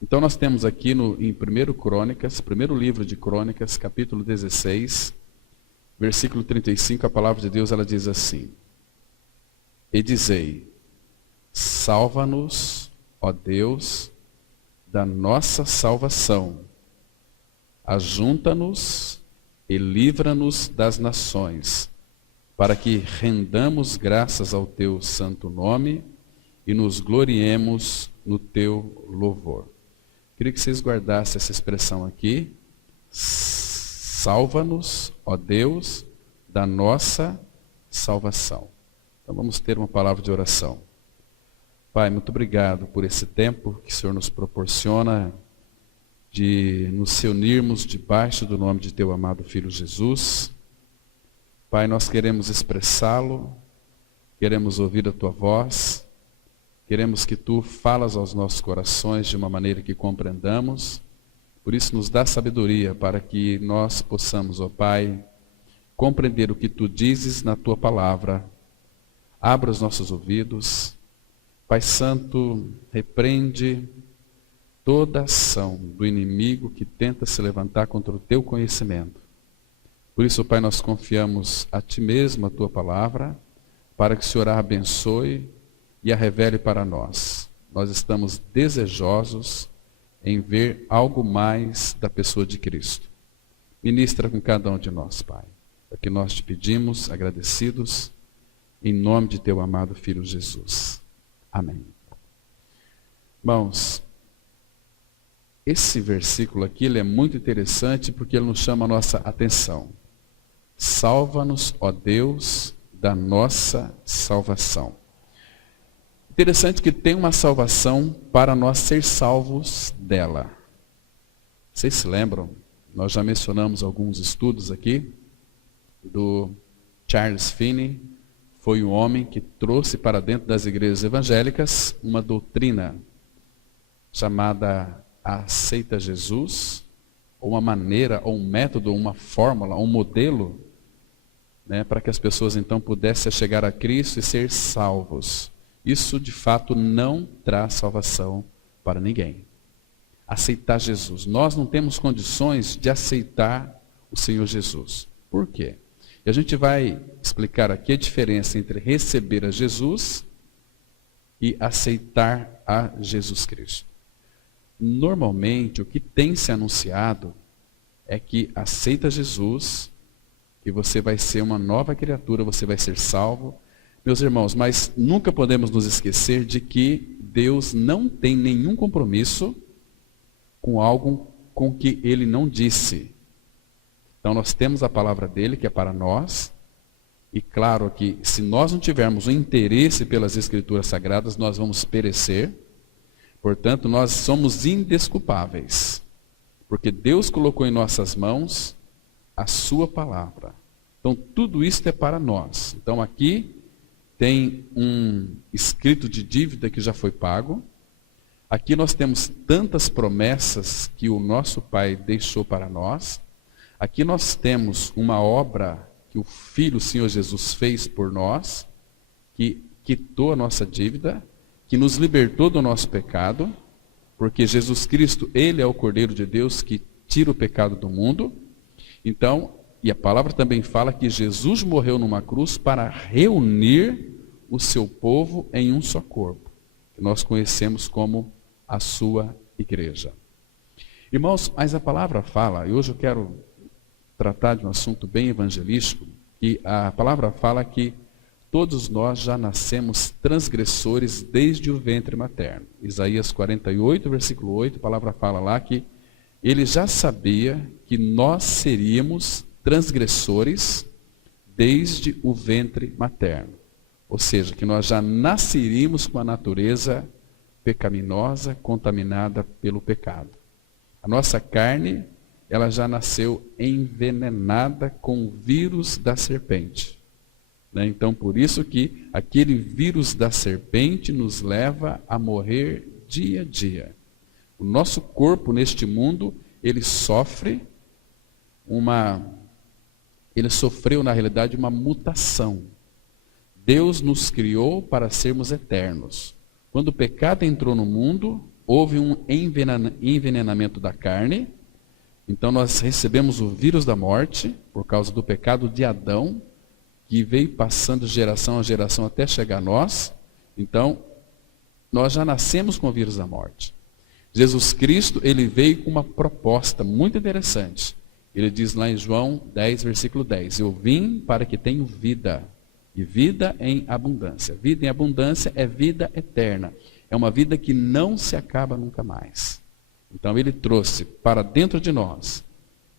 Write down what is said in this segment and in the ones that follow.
Então nós temos aqui em 1 Crônicas, primeiro livro de Crônicas, capítulo 16, versículo 35, a palavra de Deus ela diz assim: E dizei, salva-nos, ó Deus, da nossa salvação, ajunta-nos e livra-nos das nações, para que rendamos graças ao teu santo nome e nos gloriemos no teu louvor. Queria que vocês guardassem essa expressão aqui. Salva-nos, ó Deus, da nossa salvação. Então vamos ter uma palavra de oração. Pai, muito obrigado por esse tempo que o Senhor nos proporciona de nos reunirmos debaixo do nome de teu amado Filho Jesus. Pai, nós queremos expressá-lo, queremos ouvir a tua voz, queremos que tu falas aos nossos corações de uma maneira que compreendamos. Por isso nos dá sabedoria para que nós possamos, ó Pai, compreender o que tu dizes na tua palavra. Abra os nossos ouvidos. Pai Santo, repreende toda ação do inimigo que tenta se levantar contra o teu conhecimento. Por isso, Pai, nós confiamos a ti mesmo a tua palavra, para que o Senhor a abençoe e a revele para nós. Nós estamos desejosos em ver algo mais da pessoa de Cristo. Ministra com cada um de nós, Pai. É o que nós te pedimos, agradecidos, em nome de teu amado Filho Jesus. Amém. Irmãos, esse versículo aqui ele é muito interessante porque ele nos chama a nossa atenção. Salva-nos, ó Deus, da nossa salvação. Interessante que tem uma salvação para nós ser salvos dela. Vocês se lembram? Nós já mencionamos alguns estudos aqui do Charles Finney. Foi um homem que trouxe para dentro das igrejas evangélicas uma doutrina chamada Aceita Jesus, ou uma maneira, ou um método, uma fórmula, um modelo, para que as pessoas então pudessem chegar a Cristo e ser salvos. Isso de fato não traz salvação para ninguém. Aceitar Jesus. Nós não temos condições de aceitar o Senhor Jesus. Por quê? E a gente vai explicar aqui a diferença entre receber a Jesus e aceitar a Jesus Cristo. Normalmente, o que tem se anunciado é que aceita Jesus, que você vai ser uma nova criatura, você vai ser salvo. Meus irmãos, mas nunca podemos nos esquecer de que Deus não tem nenhum compromisso com algo com que Ele não disse. Então nós temos a palavra dele, que é para nós, e claro que se nós não tivermos o interesse pelas Escrituras Sagradas, nós vamos perecer. Portanto, nós somos indesculpáveis, porque Deus colocou em nossas mãos a sua palavra. Então tudo isso é para nós. Então aqui tem um escrito de dívida que já foi pago. Aqui nós temos tantas promessas que o nosso Pai deixou para nós. Aqui nós temos uma obra que o Filho, o Senhor Jesus, fez por nós, que quitou a nossa dívida, que nos libertou do nosso pecado, porque Jesus Cristo, Ele é o Cordeiro de Deus que tira o pecado do mundo. Então, e a palavra também fala que Jesus morreu numa cruz para reunir o seu povo em um só corpo, que nós conhecemos como a sua igreja. Irmãos, mas a palavra fala, e hoje eu quero tratar de um assunto bem evangelístico, e a palavra fala que todos nós já nascemos transgressores desde o ventre materno. Isaías 48, versículo 8, a palavra fala lá que ele já sabia que nós seríamos transgressores desde o ventre materno. Ou seja, que nós já nasceríamos com a natureza pecaminosa, contaminada pelo pecado. A nossa carne, ela já nasceu envenenada com o vírus da serpente. Então, por isso que aquele vírus da serpente nos leva a morrer dia a dia. O nosso corpo neste mundo, ele sofreu na realidade uma mutação. Deus nos criou para sermos eternos. Quando o pecado entrou no mundo, houve um envenenamento da carne. Então nós recebemos o vírus da morte por causa do pecado de Adão, que veio passando de geração a geração até chegar a nós. Então, nós já nascemos com o vírus da morte. Jesus Cristo, ele veio com uma proposta muito interessante. Ele diz lá em João 10, versículo 10, eu vim para que tenham vida, e vida em abundância. Vida em abundância é vida eterna. É uma vida que não se acaba nunca mais. Então ele trouxe para dentro de nós,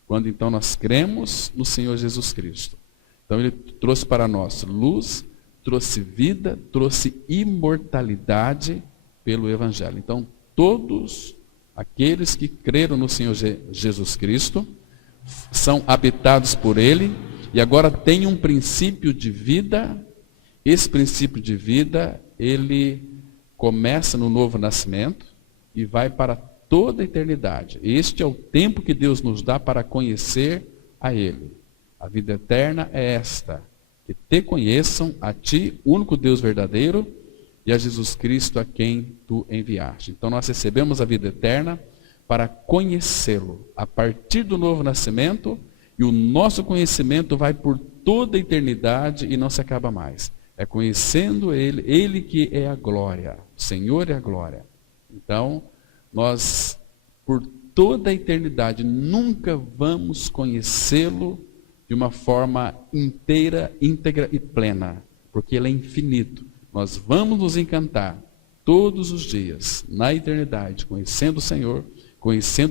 quando então nós cremos no Senhor Jesus Cristo. Então ele trouxe para nós luz, trouxe vida, trouxe imortalidade pelo Evangelho. Então todos aqueles que creram no Senhor Jesus Cristo são habitados por Ele e agora tem um princípio de vida. Esse princípio de vida, ele começa no novo nascimento e vai para toda a eternidade. Este é o tempo que Deus nos dá para conhecer a Ele. A vida eterna é esta, que te conheçam a Ti, único Deus verdadeiro, e a Jesus Cristo a quem Tu enviaste. Então nós recebemos a vida eterna para conhecê-lo a partir do novo nascimento, e o nosso conhecimento vai por toda a eternidade e não se acaba mais. É conhecendo Ele, Ele que é a glória, o Senhor é a glória. Então, nós, por toda a eternidade, nunca vamos conhecê-lo de uma forma inteira, íntegra e plena, porque Ele é infinito. Nós vamos nos encantar todos os dias, na eternidade, conhecendo o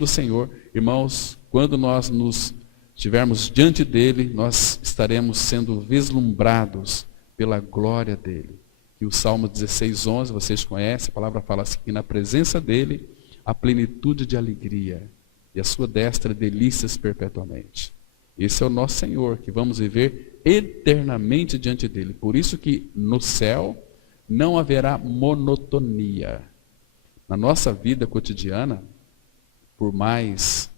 Senhor. Irmãos, quando nós nos estivermos diante dEle, nós estaremos sendo vislumbrados pela glória dEle. E o Salmo 16:11, vocês conhecem, a palavra fala assim, que na presença dEle, a plenitude de alegria, e a sua destra delícias perpetuamente. Esse é o nosso Senhor, que vamos viver eternamente diante dEle. Por isso que no céu não haverá monotonia. Na nossa vida cotidiana, por mais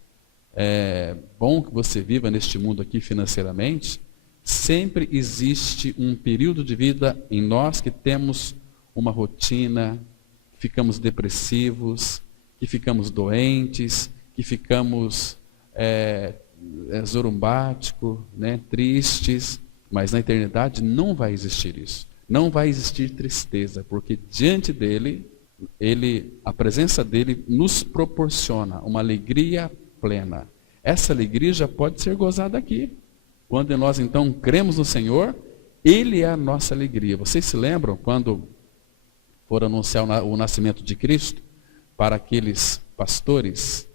bom que você viva neste mundo aqui financeiramente, sempre existe um período de vida em nós que temos uma rotina, que ficamos depressivos, que ficamos doentes, que ficamos zorumbáticos, tristes, mas na eternidade não vai existir isso. Não vai existir tristeza, porque diante dele, a presença dele nos proporciona uma alegria plena. Essa alegria já pode ser gozada aqui. Quando nós então cremos no Senhor, Ele é a nossa alegria. Vocês se lembram quando foram anunciar o nascimento de Cristo para aqueles pastores?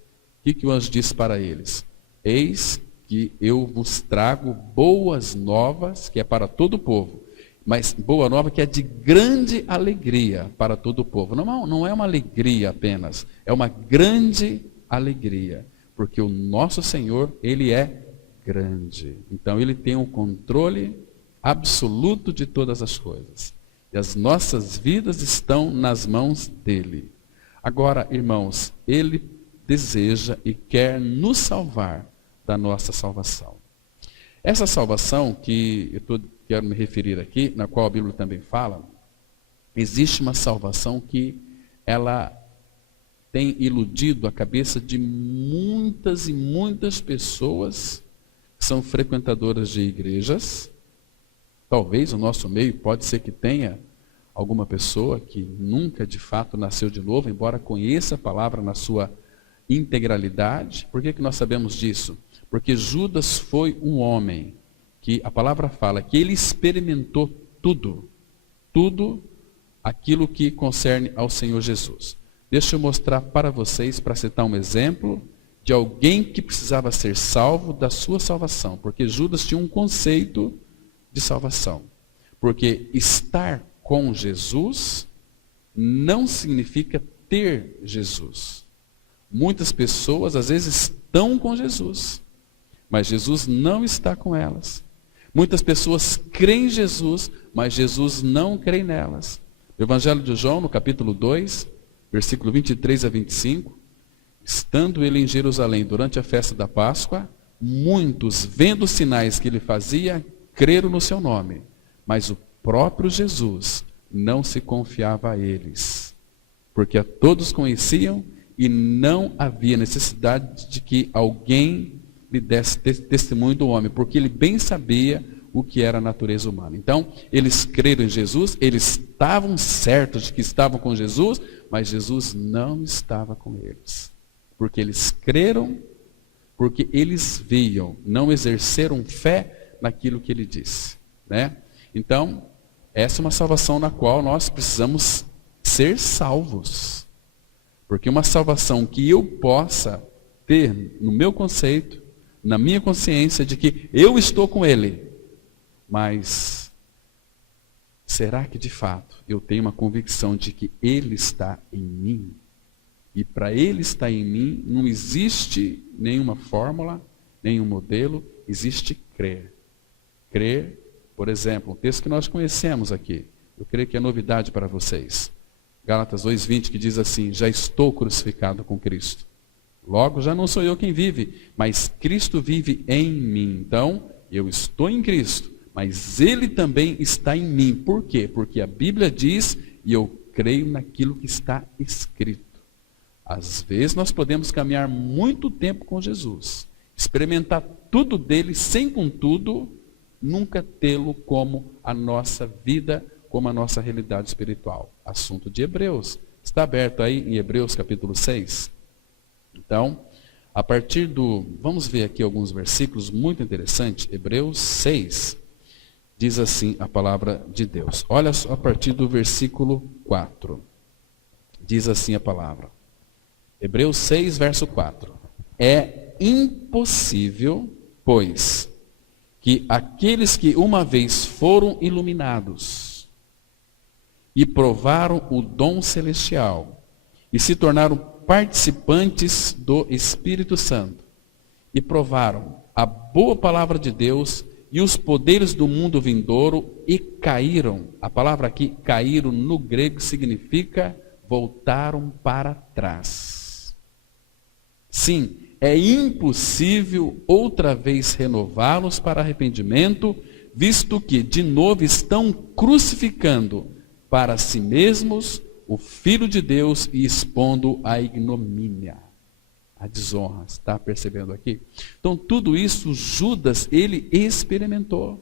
O que o anjo disse para eles? Eis que eu vos trago boas novas, que é para todo o povo. Mas boa nova que é de grande alegria para todo o povo. Não é uma alegria apenas, é uma grande alegria. Porque o nosso Senhor, Ele é grande. Então Ele tem um controle absoluto de todas as coisas. E as nossas vidas estão nas mãos dEle. Agora, irmãos, Ele deseja e quer nos salvar da nossa salvação. Essa salvação que eu quero me referir aqui, na qual a Bíblia também fala, existe uma salvação que ela tem iludido a cabeça de muitas e muitas pessoas que são frequentadoras de igrejas. Talvez o nosso meio pode ser que tenha alguma pessoa que nunca de fato nasceu de novo, embora conheça a palavra na sua integralidade. Por que nós sabemos disso? Porque Judas foi um homem que a palavra fala que ele experimentou tudo aquilo que concerne ao Senhor Jesus. Deixa eu mostrar para vocês, para citar um exemplo de alguém que precisava ser salvo da sua salvação. Porque Judas tinha um conceito de salvação. Porque estar com Jesus não significa ter Jesus. Muitas pessoas às vezes estão com Jesus, mas Jesus não está com elas. Muitas pessoas creem em Jesus, mas Jesus não crê nelas. No Evangelho de João, no capítulo 2, versículo 23 a 25, estando ele em Jerusalém durante a festa da Páscoa, muitos, vendo os sinais que ele fazia, creram no seu nome, mas o próprio Jesus não se confiava a eles. porque a todos conheciam e não havia necessidade de que alguém lhe desse testemunho do homem, porque ele bem sabia o que era a natureza humana. Então, eles creram em Jesus, eles estavam certos de que estavam com Jesus, mas Jesus não estava com eles. Porque eles creram, porque eles viam, não exerceram fé naquilo que ele disse, né? Então, essa é uma salvação na qual nós precisamos ser salvos. Porque uma salvação que eu possa ter no meu conceito, na minha consciência de que eu estou com ele, mas será que de fato eu tenho uma convicção de que ele está em mim? E para ele estar em mim não existe nenhuma fórmula, nenhum modelo, existe crer. Crer, por exemplo, um texto que nós conhecemos aqui, eu creio que é novidade para vocês. Gálatas 2:20, que diz assim: já estou crucificado com Cristo. Logo, já não sou eu quem vive, mas Cristo vive em mim. Então, eu estou em Cristo, mas Ele também está em mim. Por quê? Porque a Bíblia diz, e eu creio naquilo que está escrito. Às vezes nós podemos caminhar muito tempo com Jesus, experimentar tudo dele, sem contudo, nunca tê-lo como a nossa vida, como a nossa realidade espiritual. Assunto de Hebreus. Está aberto aí em Hebreus capítulo 6. Então, a partir vamos ver aqui alguns versículos muito interessantes. Hebreus 6, diz assim a palavra de Deus. Olha só a partir do versículo 4. Diz assim a palavra. Hebreus 6, verso 4. É impossível, pois, que aqueles que uma vez foram iluminados e provaram o dom celestial e se tornaram participantes do Espírito Santo e provaram a boa palavra de Deus e os poderes do mundo vindouro e caíram. A palavra aqui, caíram, no grego significa voltaram para trás. Sim, é impossível outra vez renová-los para arrependimento, visto que de novo estão crucificando para si mesmos o Filho de Deus e expondo a ignomínia, a desonra. Está percebendo aqui? Então tudo isso Judas, ele experimentou.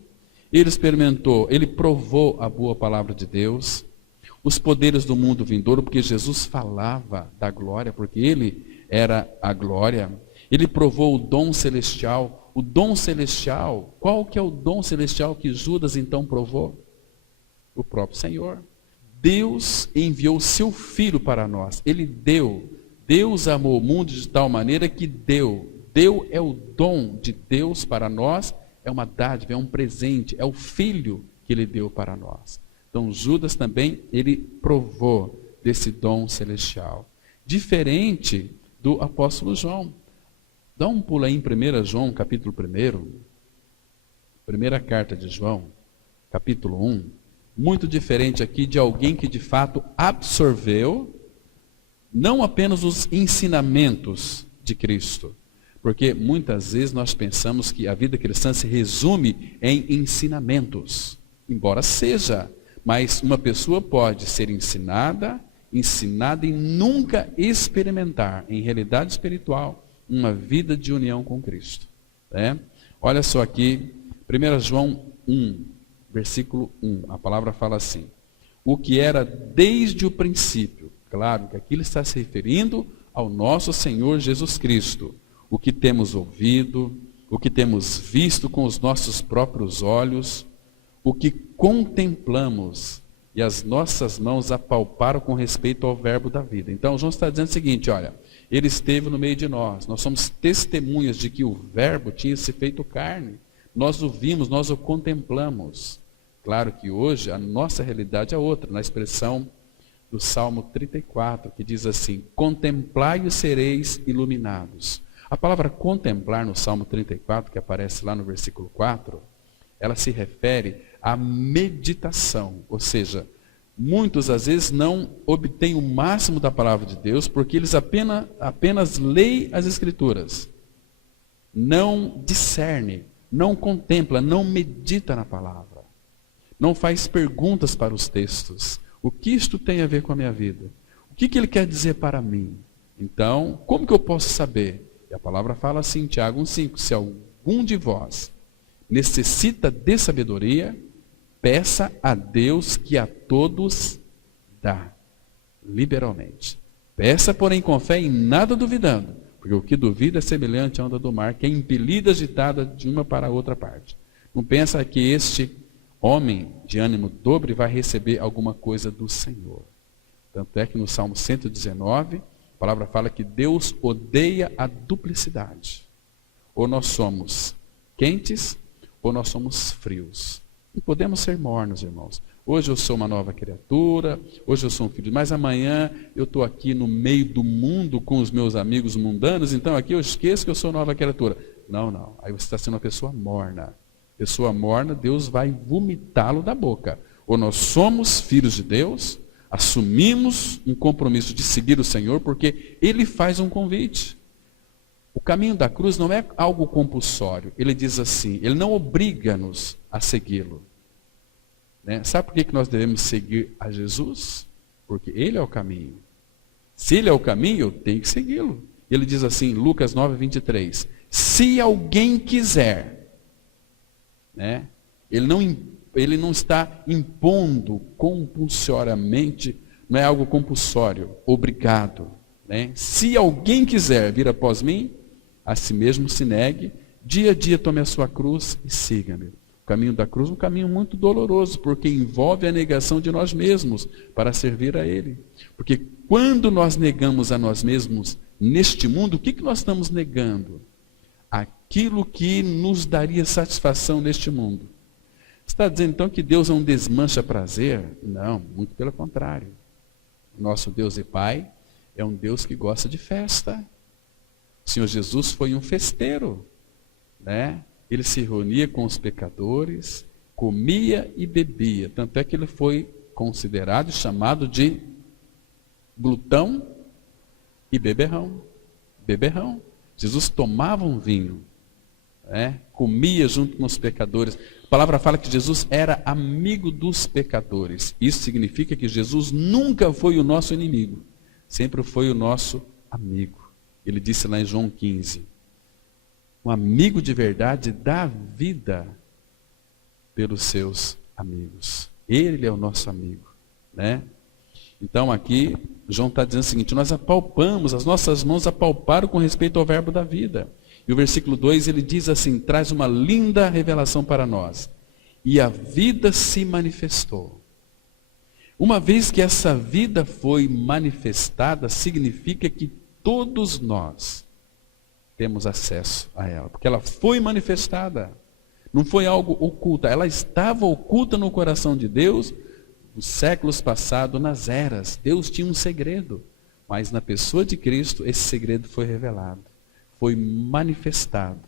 Ele provou a boa palavra de Deus, os poderes do mundo vindouro, porque Jesus falava da glória, porque ele era a glória. Ele provou o dom celestial. O dom celestial, qual que é o dom celestial que Judas então provou? O próprio Senhor. Deus enviou o seu Filho para nós. Ele deu. Deus amou o mundo de tal maneira que deu. Deu é o dom de Deus para nós, é uma dádiva, é um presente, é o Filho que Ele deu para nós. Então Judas também, ele provou desse dom celestial. Diferente do apóstolo João. Dá um pulo aí em 1 João, capítulo 1. Primeira carta de João, capítulo 1. Muito diferente aqui de alguém que de fato absorveu não apenas os ensinamentos de Cristo, porque muitas vezes nós pensamos que a vida cristã se resume em ensinamentos, embora seja, mas uma pessoa pode ser ensinada e nunca experimentar em realidade espiritual uma vida de união com Cristo. Né? Olha só aqui, 1 João 1, versículo 1, a palavra fala assim: o que era desde o princípio, claro que aqui ele está se referindo ao nosso Senhor Jesus Cristo, o que temos ouvido, o que temos visto com os nossos próprios olhos, o que contemplamos e as nossas mãos apalparam com respeito ao verbo da vida. Então João está dizendo o seguinte, olha, ele esteve no meio de nós somos testemunhas de que o verbo tinha se feito carne, nós o vimos, nós o contemplamos. Claro que hoje a nossa realidade é outra, na expressão do Salmo 34, que diz assim: contemplai e sereis iluminados. A palavra contemplar no Salmo 34, que aparece lá no versículo 4, ela se refere à meditação, ou seja, muitos às vezes não obtêm o máximo da palavra de Deus, porque eles apenas leem as Escrituras, não discerne, não contempla, não medita na palavra. Não faz perguntas para os textos. O que isto tem a ver com a minha vida? O que ele quer dizer para mim? Então, como que eu posso saber? E a palavra fala assim, Tiago 1,5, se algum de vós necessita de sabedoria, peça a Deus que a todos dá, liberalmente. Peça, porém, com fé, em nada duvidando, porque o que duvida é semelhante à onda do mar, que é impelida, agitada de uma para a outra parte. Não pensa que este homem de ânimo dobre vai receber alguma coisa do Senhor. Tanto é que no Salmo 119, a palavra fala que Deus odeia a duplicidade. Ou nós somos quentes, ou nós somos frios. Não podemos ser mornos, irmãos. Hoje eu sou uma nova criatura, hoje eu sou um filho, mas amanhã eu estou aqui no meio do mundo com os meus amigos mundanos, então aqui eu esqueço que eu sou nova criatura. Não. Aí você está sendo uma pessoa morna. Pessoa morna, Deus vai vomitá-lo da boca. Ou nós somos filhos de Deus, assumimos um compromisso de seguir o Senhor, porque Ele faz um convite. O caminho da cruz não é algo compulsório. Ele diz assim, Ele não obriga-nos a segui-lo. Né? Sabe por que nós devemos seguir a Jesus? Porque Ele é o caminho. Se Ele é o caminho, eu tenho que segui-lo. Ele diz assim, Lucas 9, 23, se alguém quiser, né? Ele não está impondo compulsoriamente, não é algo compulsório, obrigado. Né? Se alguém quiser vir após mim, a si mesmo se negue, dia a dia tome a sua cruz e siga-me. O caminho da cruz é um caminho muito doloroso, porque envolve a negação de nós mesmos para servir a Ele. Porque quando nós negamos a nós mesmos neste mundo, o que nós estamos negando? Aquilo que nos daria satisfação neste mundo. Você está dizendo então que Deus é um desmancha prazer? Não, muito pelo contrário. Nosso Deus e Pai é um Deus que gosta de festa. O Senhor Jesus foi um festeiro, né? Ele se reunia com os pecadores, comia e bebia. Tanto é que ele foi considerado e chamado de glutão e beberrão. Beberrão. Jesus tomava um vinho, né? Comia junto com os pecadores. A palavra fala que Jesus era amigo dos pecadores. Isso significa que Jesus nunca foi o nosso inimigo. Sempre foi o nosso amigo. Ele disse lá em João 15, um amigo de verdade dá vida pelos seus amigos. Ele é o nosso amigo, né? Então aqui, João está dizendo o seguinte, nós apalpamos, as nossas mãos apalparam com respeito ao verbo da vida. E o versículo 2, ele diz assim, traz uma linda revelação para nós. E a vida se manifestou. Uma vez que essa vida foi manifestada, significa que todos nós temos acesso a ela. Porque ela foi manifestada. Não foi algo oculto. Ela estava oculta no coração de Deus nos séculos passados, nas eras. Deus tinha um segredo. Mas na pessoa de Cristo, esse segredo foi revelado. Foi manifestado.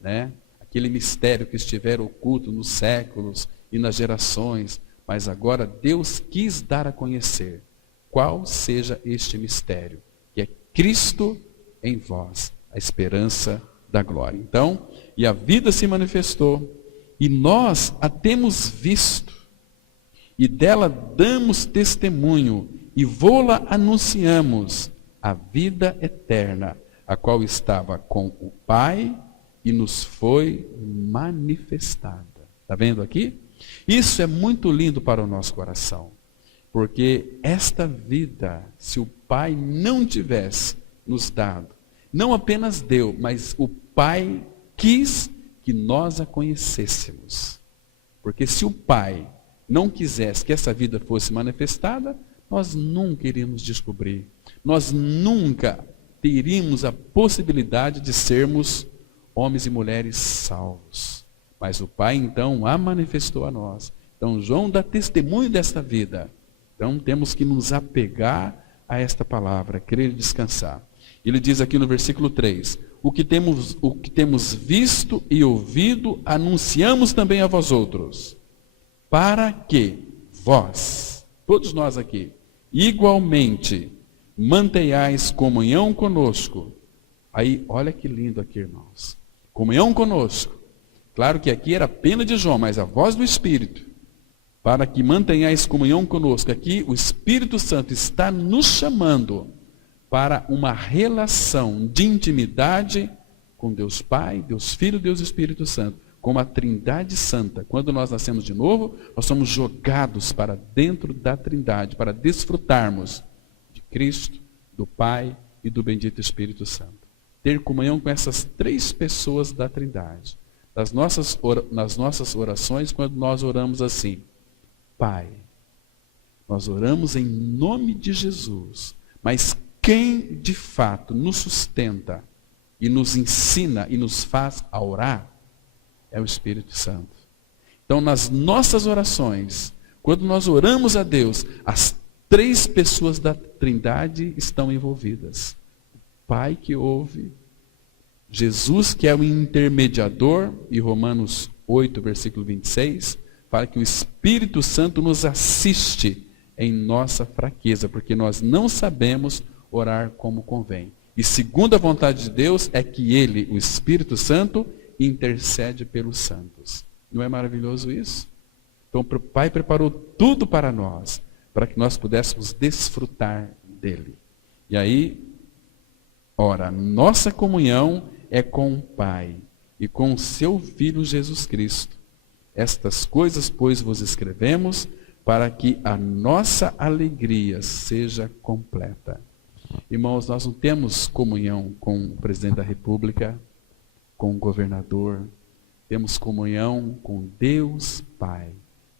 Né? Aquele mistério que estivera oculto nos séculos e nas gerações. Mas agora Deus quis dar a conhecer qual seja este mistério. Que é Cristo em vós, a esperança da glória. Então, e a vida se manifestou, e nós a temos visto, e dela damos testemunho, e vô-la anunciamos, a vida eterna, a qual estava com o Pai, e nos foi manifestada. Está vendo aqui? Isso é muito lindo para o nosso coração, porque esta vida, se o Pai não tivesse nos dado, não apenas deu, mas o Pai quis que nós a conhecêssemos. Porque se o Pai não quisesse que essa vida fosse manifestada, nós nunca iríamos descobrir. Nós nunca teríamos a possibilidade de sermos homens e mulheres salvos. Mas o Pai então a manifestou a nós. Então João dá testemunho desta vida. Então temos que nos apegar a esta palavra, crer e descansar. Ele diz aqui no versículo 3, o que temos visto e ouvido, anunciamos também a vós outros, para que vós, todos nós aqui, igualmente mantenhais comunhão conosco. Aí, olha que lindo aqui, irmãos. Comunhão conosco. Claro que aqui era a pena de João, mas a voz do Espírito. para que mantenhais comunhão conosco. Aqui o Espírito Santo está nos chamando para uma relação de intimidade com Deus Pai, Deus Filho, Deus Espírito Santo, como a Trindade Santa. Quando nós nascemos de novo, nós somos jogados para dentro da Trindade, para desfrutarmos de Cristo, do Pai e do bendito Espírito Santo. Ter comunhão com essas três pessoas da Trindade. Nas nossas orações, quando nós oramos assim, Pai, nós oramos em nome de Jesus, mas quem de fato nos sustenta e nos ensina e nos faz a orar é o Espírito Santo. Então, nas nossas orações, quando nós oramos a Deus, as três pessoas da Trindade estão envolvidas. O Pai que ouve, Jesus que é o intermediador, e Romanos 8, versículo 26, fala que o Espírito Santo nos assiste em nossa fraqueza, porque nós não sabemos orar como convém. E segundo a vontade de Deus é que Ele, o Espírito Santo, intercede pelos santos. Não é maravilhoso isso? Então o Pai preparou tudo para nós, para que nós pudéssemos desfrutar dele. E aí, ora, nossa comunhão é com o Pai e com o seu Filho Jesus Cristo. Estas coisas, pois, vos escrevemos, para que a nossa alegria seja completa. Irmãos, nós não temos comunhão com o presidente da República, com o governador. Temos comunhão com Deus Pai,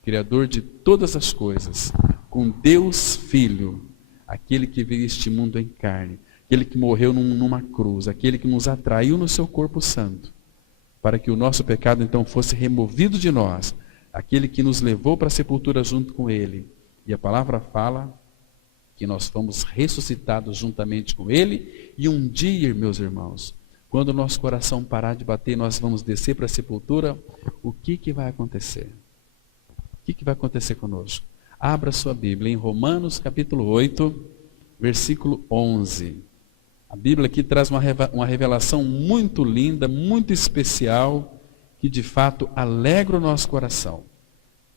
Criador de todas as coisas, com Deus Filho, aquele que veio este mundo em carne, aquele que morreu numa cruz, aquele que nos atraiu no seu corpo santo, para que o nosso pecado então fosse removido de nós, aquele que nos levou para a sepultura junto com ele. E a palavra fala que nós fomos ressuscitados juntamente com ele, e um dia, meus irmãos, quando o nosso coração parar de bater, nós vamos descer para a sepultura, o que vai acontecer? O que vai acontecer conosco? Abra sua Bíblia em Romanos capítulo 8, versículo 11. A Bíblia aqui traz uma revelação muito linda, muito especial, que de fato alegra o nosso coração.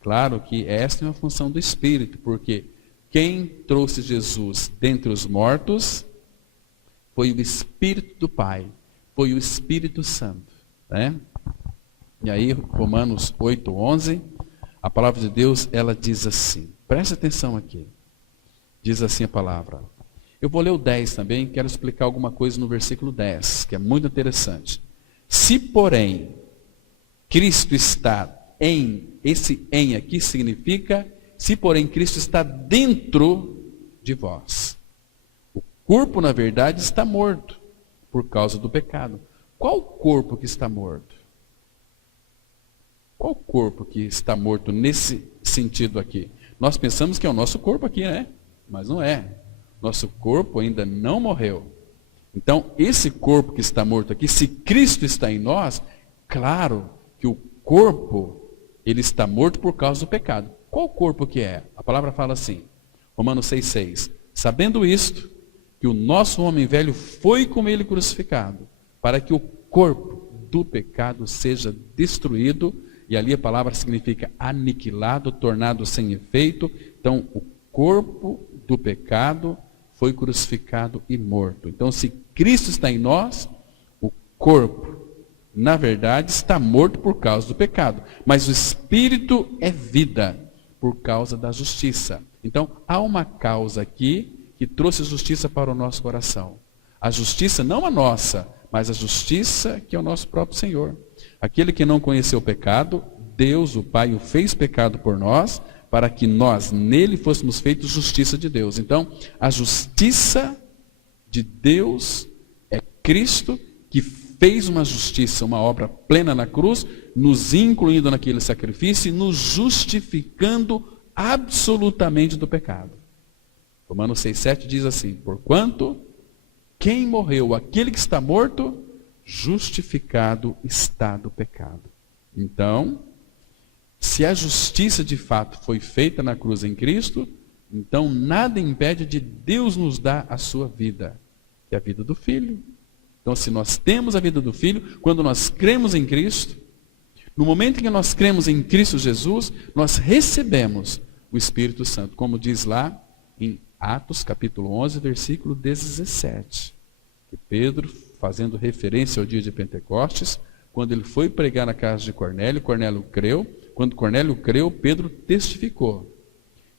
Claro que esta é uma função do Espírito, porque quem trouxe Jesus dentre os mortos foi o Espírito do Pai, foi o Espírito Santo. Né? E aí, Romanos 8, 11, a palavra de Deus, ela diz assim, preste atenção aqui, diz assim a palavra. Eu vou ler o 10 também, quero explicar alguma coisa no versículo 10, que é muito interessante. Se, porém, Cristo está em, esse em aqui significa, se, porém, Cristo está dentro de vós. O corpo, na verdade, está morto por causa do pecado. Qual corpo que está morto? Qual corpo que está morto nesse sentido aqui? Nós pensamos que é o nosso corpo aqui, né? Mas não é. Nosso corpo ainda não morreu. Então, esse corpo que está morto aqui, se Cristo está em nós, claro que o corpo, ele está morto por causa do pecado. Qual corpo que é? A palavra fala assim, Romanos 6,6. Sabendo isto, que o nosso homem velho foi com ele crucificado, para que o corpo do pecado seja destruído, e ali a palavra significa aniquilado, tornado sem efeito. Então, o corpo do pecado foi crucificado e morto. Então, se Cristo está em nós, o corpo, na verdade, está morto por causa do pecado. Mas o Espírito é vida por causa da justiça. Então, há uma causa aqui que trouxe justiça para o nosso coração. A justiça não a nossa, mas a justiça que é o nosso próprio Senhor. Aquele que não conheceu o pecado, Deus, o Pai, o fez pecado por nós, para que nós, nele, fôssemos feitos justiça de Deus. Então, a justiça de Deus é Cristo, que fez uma justiça, uma obra plena na cruz, nos incluindo naquele sacrifício e nos justificando absolutamente do pecado. Romanos 6,7 diz assim, porquanto quem morreu, aquele que está morto, justificado está do pecado. Então, se a justiça de fato foi feita na cruz em Cristo, então nada impede de Deus nos dar a sua vida, que é a vida do Filho. Então, se nós temos a vida do Filho, quando nós cremos em Cristo, No momento em que nós cremos em Cristo Jesus, nós recebemos o Espírito Santo, como diz lá em Atos capítulo 11, versículo 17. Que Pedro, fazendo referência ao dia de Pentecostes, quando ele foi pregar na casa de Cornélio, Cornélio creu. Quando Cornélio creu, Pedro testificou.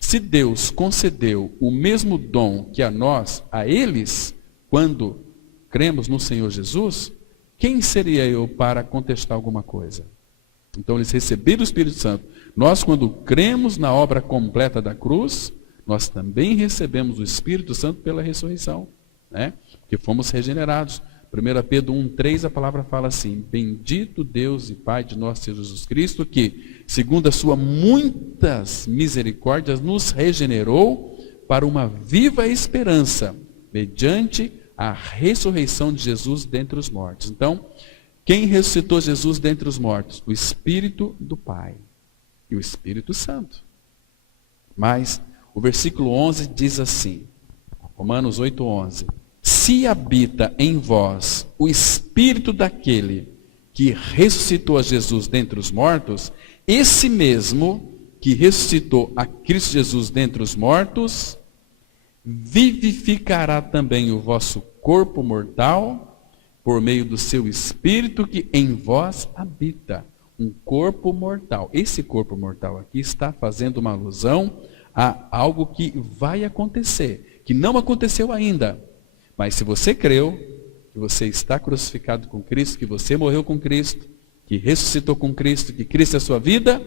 Se Deus concedeu o mesmo dom que a nós, a eles, quando cremos no Senhor Jesus, quem seria eu para contestar alguma coisa? Então eles receberam o Espírito Santo. Nós, quando cremos na obra completa da cruz, nós também recebemos o Espírito Santo pela ressurreição, né? Porque fomos regenerados. 1 Pedro 1,3, a palavra fala assim: bendito Deus e Pai de nosso Senhor Jesus Cristo, que, segundo a sua muitas misericórdias, nos regenerou para uma viva esperança, mediante a ressurreição de Jesus dentre os mortos. Então, quem ressuscitou Jesus dentre os mortos? O Espírito do Pai e o Espírito Santo. Mas o versículo 11 diz assim, Romanos 8,11: se habita em vós o Espírito daquele que ressuscitou a Jesus dentre os mortos, esse mesmo que ressuscitou a Cristo Jesus dentre os mortos, vivificará também o vosso corpo mortal, por meio do seu Espírito que em vós habita. Um corpo mortal. Esse corpo mortal aqui está fazendo uma alusão a algo que vai acontecer, que não aconteceu ainda. Mas se você creu, que você está crucificado com Cristo, que você morreu com Cristo, que ressuscitou com Cristo, que Cristo é a sua vida,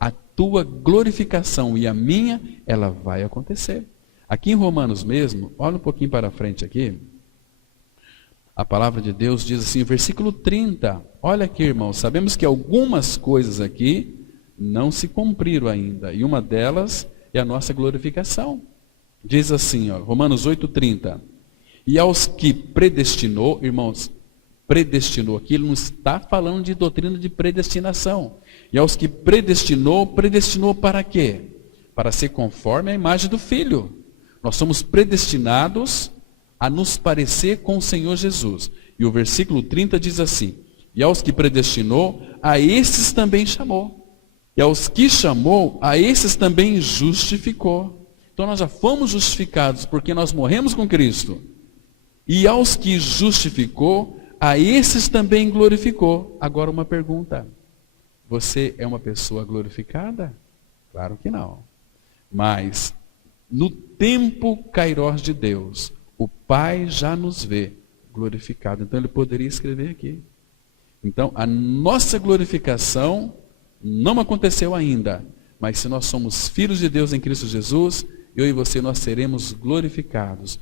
a tua glorificação e a minha, ela vai acontecer. Aqui em Romanos mesmo, olha um pouquinho para frente aqui, a palavra de Deus diz assim, versículo 30, olha aqui, irmãos, sabemos que algumas coisas aqui não se cumpriram ainda, e uma delas é a nossa glorificação. Diz assim, ó, Romanos 8,30, e aos que predestinou, irmãos, predestinou aqui, ele não está falando de doutrina de predestinação, e aos que predestinou, predestinou para quê? Para ser conforme a imagem do Filho. Nós somos predestinados a nos parecer com o Senhor Jesus. E o versículo 30 diz assim, e aos que predestinou, a esses também chamou. E aos que chamou, a esses também justificou. Então nós já fomos justificados porque nós morremos com Cristo. E aos que justificou, a esses também glorificou. Agora uma pergunta, você é uma pessoa glorificada? Claro que não. Mas no tempo kairós de Deus, o Pai já nos vê glorificado. Então ele poderia escrever aqui. Então a nossa glorificação não aconteceu ainda. Mas se nós somos filhos de Deus em Cristo Jesus, eu e você, nós seremos glorificados.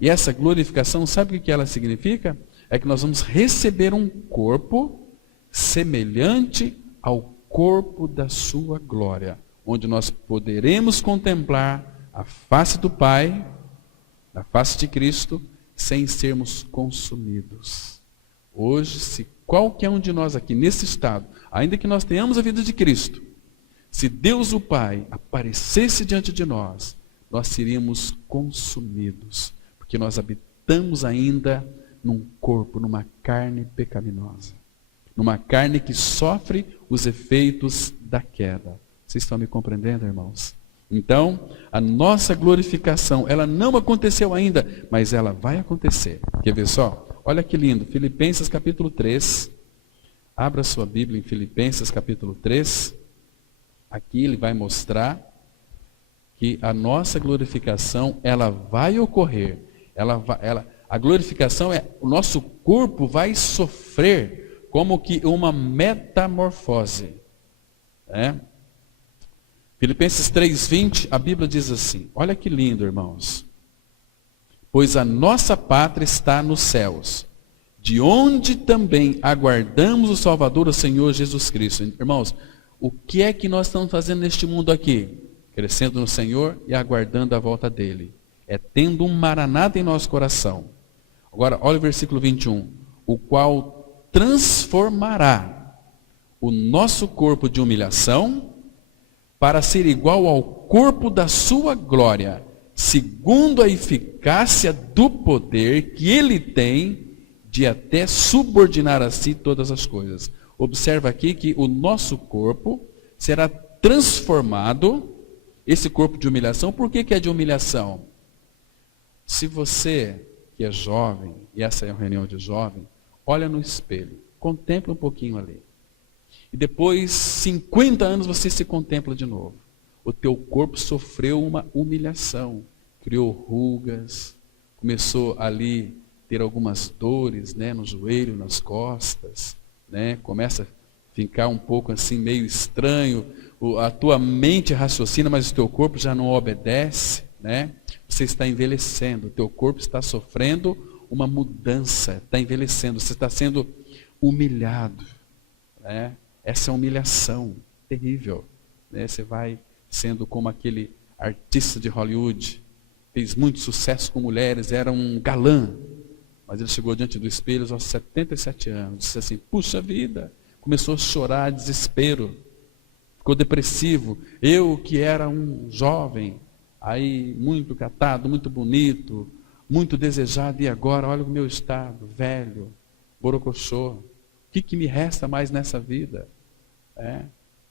E essa glorificação, sabe o que ela significa? É que nós vamos receber um corpo semelhante ao corpo da sua glória. Onde nós poderemos contemplar a face do Pai, na face de Cristo, sem sermos consumidos. Hoje, se qualquer um de nós aqui nesse estado, ainda que nós tenhamos a vida de Cristo, se Deus o Pai aparecesse diante de nós, nós seríamos consumidos, porque nós habitamos ainda num corpo, numa carne pecaminosa, numa carne que sofre os efeitos da queda. Vocês estão me compreendendo, irmãos? Então, a nossa glorificação, ela não aconteceu ainda, mas ela vai acontecer. Quer ver só? Olha que lindo, Filipenses capítulo 3. Abra sua Bíblia em Filipenses capítulo 3. Aqui ele vai mostrar que a nossa glorificação, ela vai ocorrer. A glorificação o nosso corpo vai sofrer como que uma metamorfose. Filipenses 3:20, a Bíblia diz assim, olha que lindo, irmãos. Pois a nossa pátria está nos céus, de onde também aguardamos o Salvador, o Senhor Jesus Cristo. Irmãos, o que é que nós estamos fazendo neste mundo aqui? Crescendo no Senhor e aguardando a volta dele. É tendo um maranata em nosso coração. Agora, olha o versículo 21. O qual transformará o nosso corpo de humilhação para ser igual ao corpo da sua glória, segundo a eficácia do poder que ele tem de até subordinar a si todas as coisas. observa aqui que o nosso corpo será transformado, esse corpo de humilhação. Por que é de humilhação? Se você que é jovem, e essa é uma reunião de jovem, olha no espelho, contempla um pouquinho ali. E depois, 50 anos, você se contempla de novo. O teu corpo sofreu uma humilhação, criou rugas, começou ali a ter algumas dores, né, no joelho, nas costas, né, começa a ficar um pouco assim meio estranho, a tua mente raciocina, mas o teu corpo já não obedece, né? Você está envelhecendo, o teu corpo está sofrendo uma mudança, está envelhecendo, você está sendo humilhado, né? Essa é uma humilhação terrível, né? Você vai sendo como aquele artista de Hollywood, fez muito sucesso com mulheres, era um galã, mas ele chegou diante do espelho aos 77 anos, disse assim, puxa vida, começou a chorar, desespero, ficou depressivo. Eu que era um jovem, aí muito catado, muito bonito, muito desejado, e agora olha o meu estado, velho, borocochô. O que me resta mais nessa vida?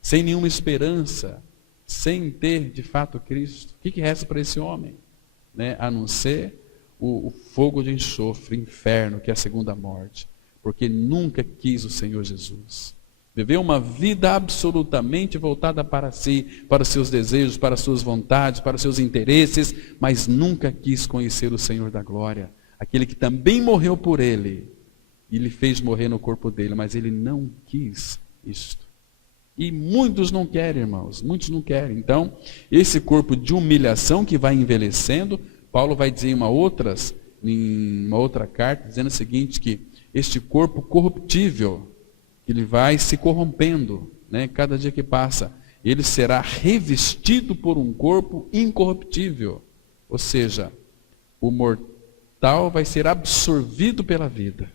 Sem nenhuma esperança, sem ter de fato Cristo. O que resta para esse homem? Né? A não ser o fogo de enxofre, o inferno, que é a segunda morte. Porque nunca quis o Senhor Jesus. Viveu uma vida absolutamente voltada para si, para os seus desejos, para as suas vontades, para os seus interesses, mas nunca quis conhecer o Senhor da glória. Aquele que também morreu por ele, e lhe fez morrer no corpo dele, mas ele não quis isto. E muitos não querem, irmãos, muitos não querem. Então, esse corpo de humilhação que vai envelhecendo, Paulo vai dizer em uma outra carta, dizendo o seguinte, que este corpo corruptível, ele vai se corrompendo, né? Cada dia que passa, ele será revestido por um corpo incorruptível. Ou seja, o mortal vai ser absorvido pela vida.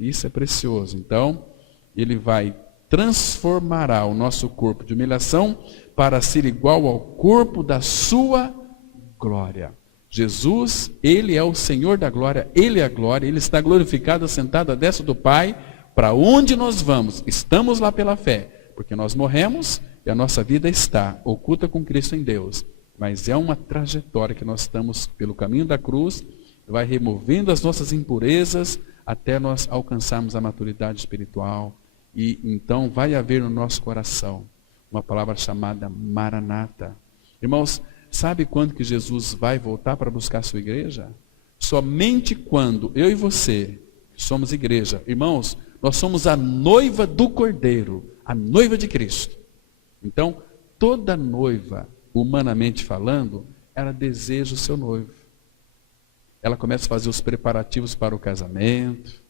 Isso é precioso. Então, ele transformará o nosso corpo de humilhação para ser igual ao corpo da sua glória. Jesus, ele é o Senhor da glória, ele é a glória, ele está glorificado, sentado à destra do Pai. Para onde nós vamos? Estamos lá pela fé, porque nós morremos e a nossa vida está oculta com Cristo em Deus. Mas é uma trajetória que nós estamos pelo caminho da cruz, vai removendo as nossas impurezas até nós alcançarmos a maturidade espiritual. E então vai haver no nosso coração uma palavra chamada Maranata. Irmãos, sabe quando que Jesus vai voltar para buscar a sua igreja? Somente quando eu e você somos igreja. Irmãos, nós somos a noiva do Cordeiro, a noiva de Cristo. Então, toda noiva, humanamente falando, ela deseja o seu noivo. Ela começa a fazer os preparativos para o casamento,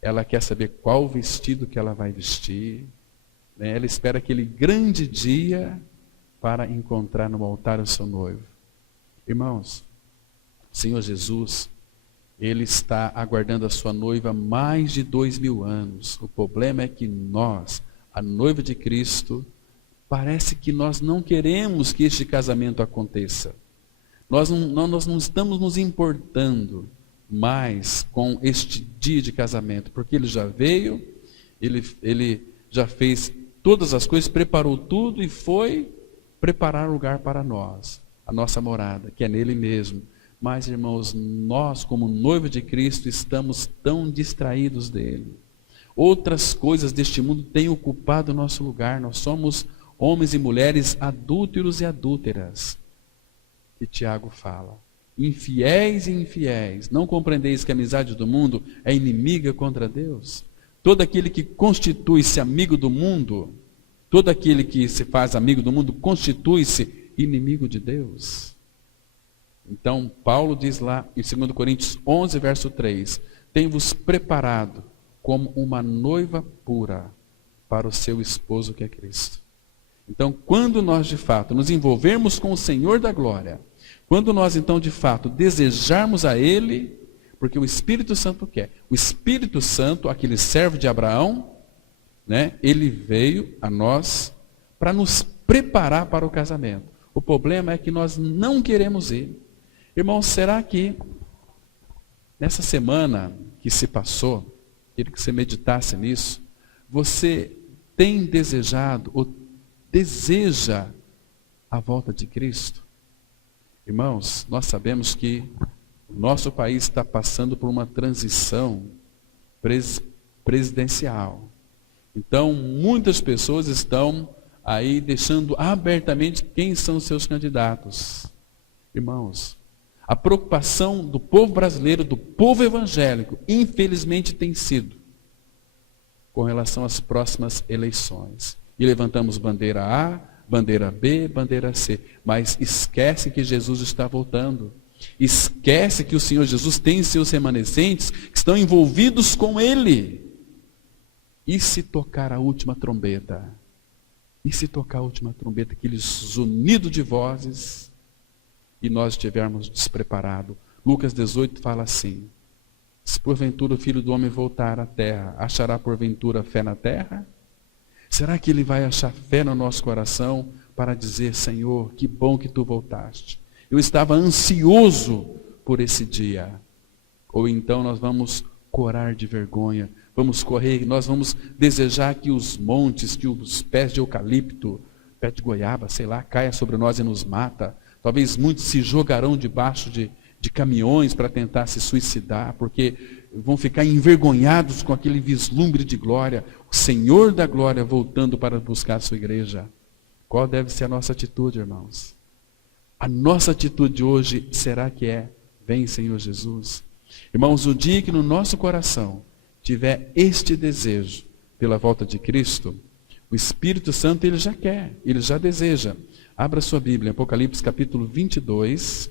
ela quer saber qual vestido que ela vai vestir, né? Ela espera aquele grande dia para encontrar no altar o seu noivo. Irmãos, o Senhor Jesus, ele está aguardando a sua noiva há mais de 2000 anos. O problema é que nós, a noiva de Cristo, parece que nós não queremos que este casamento aconteça. Nós não estamos nos importando mais com este dia de casamento, porque ele já veio, ele já fez todas as coisas, preparou tudo e foi preparar lugar para nós, a nossa morada, que é nele mesmo. Mas, irmãos, nós, como noivo de Cristo, estamos tão distraídos dele. Outras coisas deste mundo têm ocupado o nosso lugar. Nós somos homens e mulheres adúlteros e adúlteras. E Tiago fala, infiéis e infiéis, não compreendeis que a amizade do mundo é inimiga contra Deus? Todo aquele que constitui-se amigo do mundo, todo aquele que se faz amigo do mundo, constitui-se inimigo de Deus. Então, Paulo diz lá em 2 Coríntios 11, verso 3, tem-vos preparado como uma noiva pura para o seu esposo que é Cristo. Então, quando nós de fato nos envolvermos com o Senhor da glória, quando nós então de fato desejarmos a Ele, porque o Espírito Santo quer, o Espírito Santo, aquele servo de Abraão, né, ele veio a nós para nos preparar para o casamento. O problema é que nós não queremos ir. Irmãos, será que nessa semana que se passou, queria que você meditasse nisso, Você tem desejado ou deseja a volta de Cristo? Irmãos, nós sabemos que o nosso país está passando por uma transição presidencial. Então, muitas pessoas estão aí deixando abertamente quem são os seus candidatos. Irmãos, a preocupação do povo brasileiro, do povo evangélico, infelizmente tem sido com relação às próximas eleições. E levantamos bandeira A, bandeira B, bandeira C. Mas esquece que Jesus está voltando. Esquece que o Senhor Jesus tem seus remanescentes que estão envolvidos com Ele. E se tocar a última trombeta? E se tocar a última trombeta, aquele zunido de vozes, e nós estivermos despreparados? Lucas 18 fala assim: se porventura o Filho do Homem voltar à terra, achará porventura fé na terra? Será que Ele vai achar fé no nosso coração para dizer: Senhor, que bom que Tu voltaste, eu estava ansioso por esse dia? Ou então nós vamos corar de vergonha, vamos correr, nós vamos desejar que os montes, que os pés de eucalipto, pé de goiaba, sei lá, caia sobre nós e nos mata. Talvez muitos se jogarão debaixo de caminhões para tentar se suicidar, porque vão ficar envergonhados com aquele vislumbre de glória, o Senhor da glória voltando para buscar a sua igreja. Qual deve ser a nossa atitude, irmãos? A nossa atitude hoje será que é: vem, Senhor Jesus? Irmãos, o dia que no nosso coração tiver este desejo pela volta de Cristo, o Espírito Santo, Ele já quer, Ele já deseja. Abra sua Bíblia, Apocalipse capítulo 22.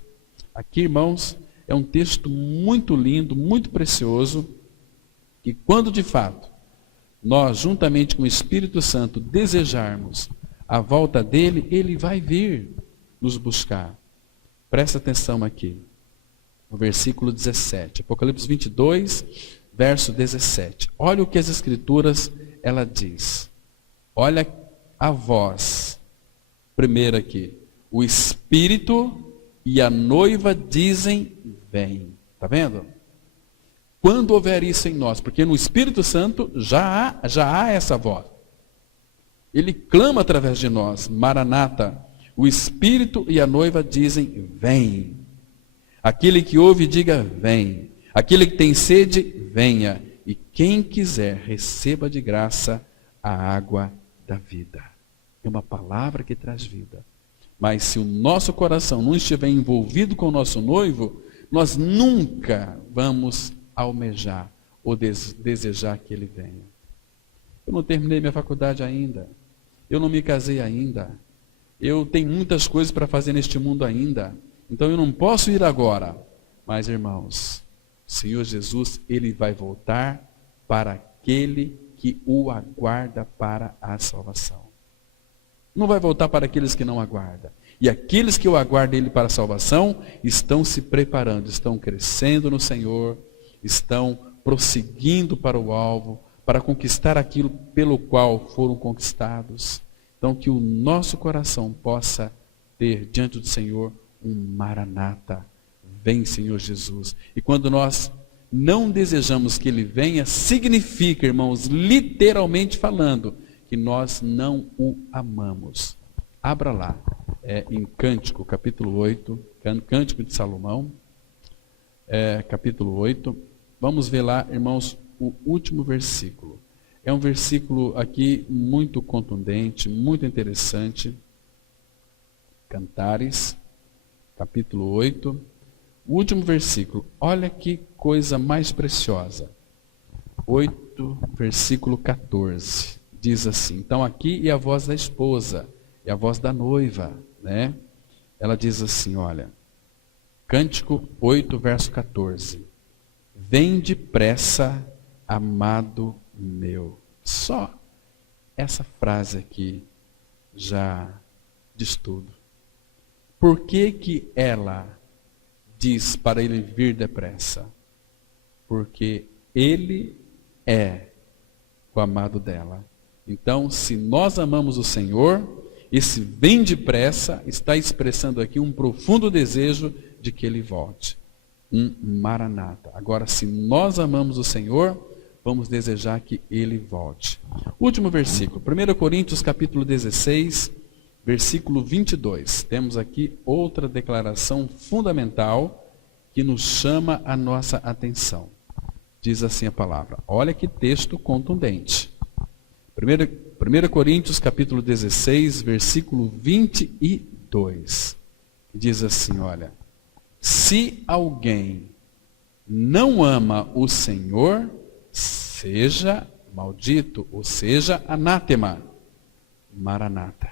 Aqui, irmãos, é um texto muito lindo, muito precioso, que quando de fato nós, juntamente com o Espírito Santo, desejarmos a volta dele, ele vai vir nos buscar. Presta atenção aqui, no versículo 17, Apocalipse 22, verso 17. Olha o que as Escrituras, ela diz. Olha a voz, primeiro aqui, o Espírito e a noiva dizem: vem. Está vendo? Quando houver isso em nós, porque no Espírito Santo já há essa voz. Ele clama através de nós: Maranata. O Espírito e a noiva dizem: vem. Aquele que ouve, diga: vem. Aquele que tem sede, venha. E quem quiser, receba de graça a água da vida. É uma palavra que traz vida. Mas se o nosso coração não estiver envolvido com o nosso noivo, nós nunca vamos almejar ou desejar que ele venha. Eu não terminei minha faculdade ainda. Eu não me casei ainda. Eu tenho muitas coisas para fazer neste mundo ainda. Então eu não posso ir agora. Mas, irmãos, o Senhor Jesus, Ele vai voltar para aquele que o aguarda para a salvação. Não vai voltar para aqueles que não aguardam. E aqueles que o aguardam Ele para a salvação estão se preparando, estão crescendo no Senhor, estão prosseguindo para o alvo, para conquistar aquilo pelo qual foram conquistados. Então que o nosso coração possa ter diante do Senhor um Maranata. Vem, Senhor Jesus. E quando nós não desejamos que Ele venha, significa, irmãos, literalmente falando, que nós não o amamos. Abra lá, em Cântico, capítulo 8, Cântico de Salomão, capítulo 8. Vamos ver lá, irmãos, o último versículo. É um versículo aqui muito contundente, muito interessante. Cantares, capítulo 8. O último versículo. Olha que coisa mais preciosa. 8, versículo 14. Diz assim, então aqui é a voz da esposa, é a voz da noiva, né? Ela diz assim, olha, Cântico 8, verso 14. Vem depressa, amado meu. Só essa frase aqui já diz tudo. Por que ela diz para ele vir depressa? Porque ele é o amado dela. Então, se nós amamos o Senhor, esse vem depressa está expressando aqui um profundo desejo de que Ele volte. Um Maranata. Agora, se nós amamos o Senhor, vamos desejar que Ele volte. Último versículo, 1 Coríntios capítulo 16, versículo 22. Temos aqui outra declaração fundamental que nos chama a nossa atenção. Diz assim a palavra. Olha que texto contundente. 1 Coríntios capítulo 16, versículo 22. Diz assim, olha. Se alguém não ama o Senhor, seja maldito, ou seja, anátema. Maranata.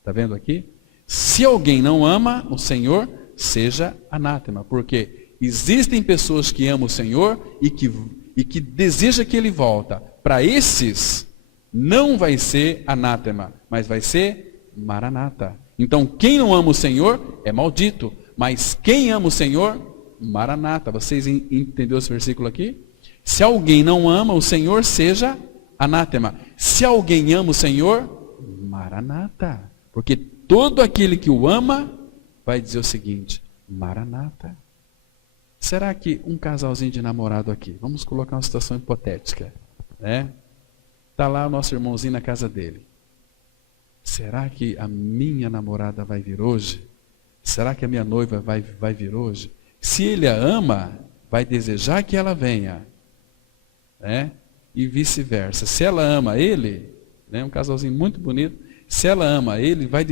Está vendo aqui? Se alguém não ama o Senhor, seja anátema. Porque existem pessoas que amam o Senhor e que desejam que Ele volta. Para esses, não vai ser anátema, mas vai ser maranata. Então, quem não ama o Senhor é maldito. Mas quem ama o Senhor, maranata. Vocês entenderam esse versículo aqui? Se alguém não ama o Senhor, seja anátema. Se alguém ama o Senhor, maranata. Porque todo aquele que o ama vai dizer o seguinte, maranata. Será que um casalzinho de namorado aqui, vamos colocar uma situação hipotética, né? Está lá o nosso irmãozinho na casa dele. Será que a minha namorada vai vir hoje? Será que a minha noiva vai vir hoje? Se ele a ama, vai desejar que ela venha. Né? E vice-versa. Se ela ama ele, né, um casalzinho muito bonito, se ela ama ele, vai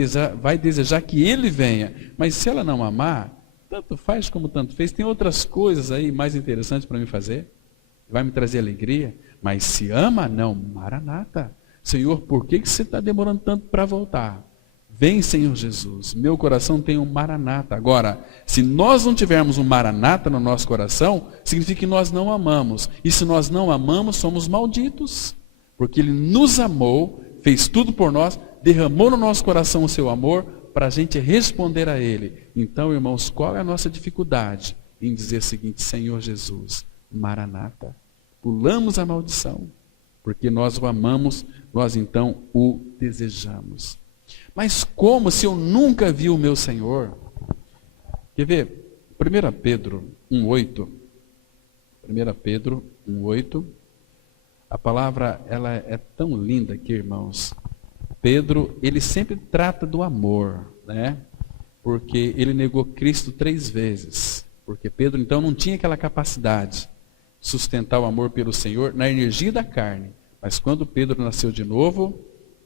desejar que ele venha. Mas se ela não amar, tanto faz como tanto fez. Tem outras coisas aí mais interessantes para me fazer. Vai me trazer alegria. Mas se ama, não. Maranata. Senhor, por que você está demorando tanto para voltar? Vem, Senhor Jesus. Meu coração tem um maranata. Agora, se nós não tivermos um maranata no nosso coração, significa que nós não amamos. E se nós não amamos, somos malditos. Porque Ele nos amou, fez tudo por nós, derramou no nosso coração o seu amor para a gente responder a Ele. Então, irmãos, qual é a nossa dificuldade em dizer o seguinte, Senhor Jesus, maranata. Pulamos a maldição, porque nós o amamos, nós então o desejamos. Mas como se eu nunca vi o meu Senhor? Quer ver? 1 Pedro 1,8. 1 Pedro 1,8. A palavra ela é tão linda aqui, irmãos. Pedro, ele sempre trata do amor, né? Porque ele negou Cristo 3 vezes. Porque Pedro, então, não tinha aquela capacidade de sustentar o amor pelo Senhor na energia da carne. Mas quando Pedro nasceu de novo,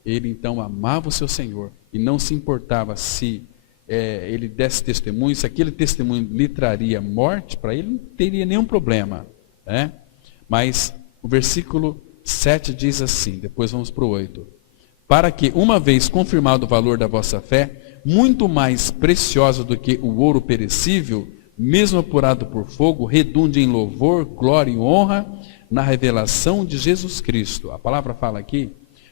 ele então amava o seu Senhor. E não se importava se ele desse testemunho, se aquele testemunho lhe traria morte, para ele não teria nenhum problema. Né? Mas o versículo 7 diz assim, depois vamos para o 8. Para que, uma vez confirmado o valor da vossa fé, muito mais preciosa do que o ouro perecível, mesmo apurado por fogo, redunde em louvor, glória e honra na revelação de Jesus Cristo. A palavra fala aqui,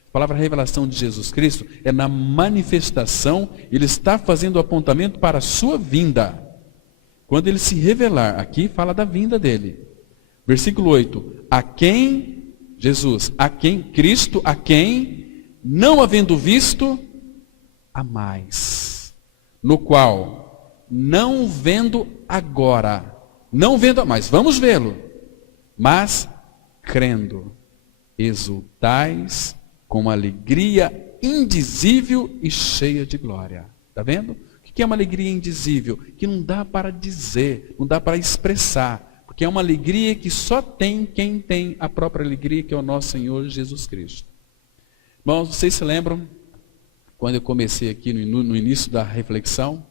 a palavra revelação de Jesus Cristo é na manifestação, ele está fazendo o apontamento para a sua vinda. Quando ele se revelar, aqui fala da vinda dele. Versículo 8, a quem, Jesus, a quem, Cristo, a quem, não havendo visto, amais, no qual, não vendo agora, não vendo, mas vamos vê-lo, mas crendo, exultais com alegria indizível e cheia de glória. Está vendo? O que é uma alegria indizível? Que não dá para dizer, não dá para expressar, porque é uma alegria que só tem quem tem a própria alegria, que é o nosso Senhor Jesus Cristo. Irmãos, vocês se lembram, quando eu comecei aqui no início da reflexão,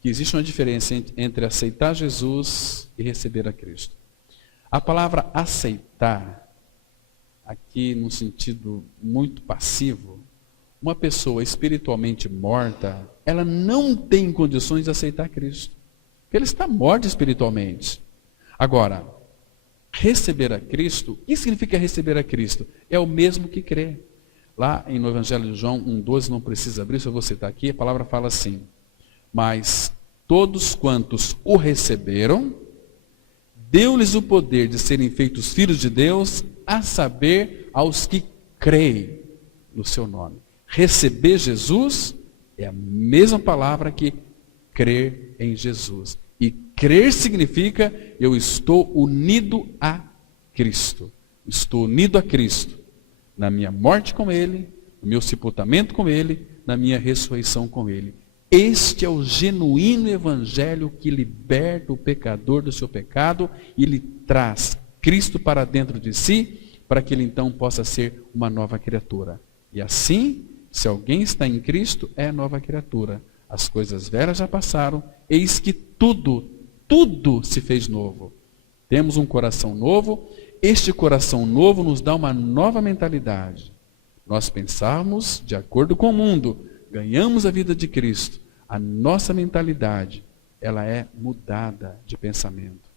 que existe uma diferença entre aceitar Jesus e receber a Cristo. A palavra aceitar, aqui num sentido muito passivo, uma pessoa espiritualmente morta, ela não tem condições de aceitar Cristo. Porque ele está morto espiritualmente. Agora, receber a Cristo, o que significa receber a Cristo? É o mesmo que crer. Lá no Evangelho de João 1,12, não precisa abrir, só vou citar aqui, a palavra fala assim, mas todos quantos o receberam, deu-lhes o poder de serem feitos filhos de Deus, a saber, aos que creem no seu nome. Receber Jesus é a mesma palavra que crer em Jesus. E crer significa, eu estou unido a Cristo. Estou unido a Cristo. na minha morte com Ele, no meu sepultamento com Ele, na minha ressurreição com Ele. Este é o genuíno evangelho que liberta o pecador do seu pecado e lhe traz Cristo para dentro de si, para que ele então possa ser uma nova criatura. E assim, se alguém está em Cristo, é nova criatura. As coisas velhas já passaram, eis que tudo se fez novo. Temos um coração novo, este coração novo nos dá uma nova mentalidade. Nós pensamos de acordo com o mundo, ganhamos a vida de Cristo. A nossa mentalidade, ela é mudada de pensamento.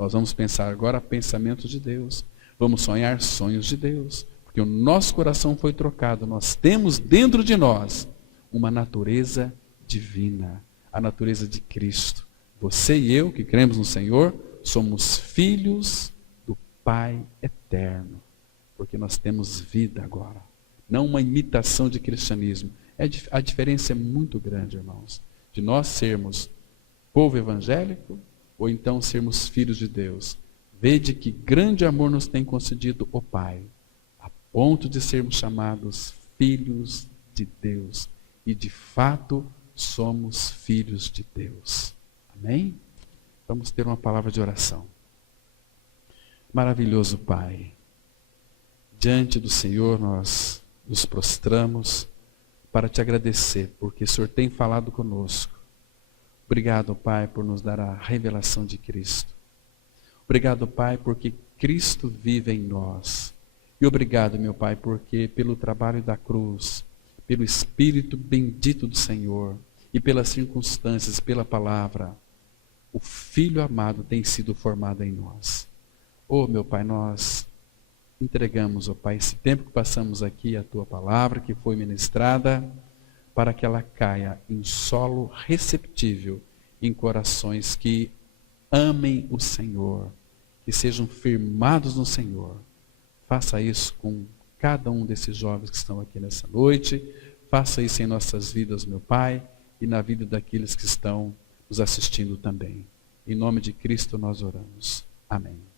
Nós vamos pensar agora pensamentos de Deus. Vamos sonhar sonhos de Deus. Porque o nosso coração foi trocado. Nós temos dentro de nós uma natureza divina. A natureza de Cristo. Você e eu, que cremos no Senhor, somos filhos do Pai eterno. Porque nós temos vida agora. Não uma imitação de cristianismo. A diferença é muito grande, irmãos. De nós sermos povo evangélico ou então sermos filhos de Deus. Vede que grande amor nos tem concedido o Pai, a ponto de sermos chamados filhos de Deus. E de fato somos filhos de Deus. Amém? Vamos ter uma palavra de oração. Maravilhoso Pai, diante do Senhor nós nos prostramos para te agradecer, porque o Senhor tem falado conosco. Obrigado, Pai, por nos dar a revelação de Cristo. Obrigado, Pai, porque Cristo vive em nós. E obrigado, meu Pai, porque pelo trabalho da cruz, pelo Espírito bendito do Senhor e pelas circunstâncias, pela palavra, o Filho amado tem sido formado em nós. Oh, meu Pai, nós entregamos, ó Pai, esse tempo que passamos aqui, a Tua palavra que foi ministrada, para que ela caia em solo receptível, em corações que amem o Senhor, que sejam firmados no Senhor. Faça isso com cada um desses jovens que estão aqui nessa noite. Faça isso em nossas vidas, meu Pai, e na vida daqueles que estão nos assistindo também. Em nome de Cristo nós oramos. Amém.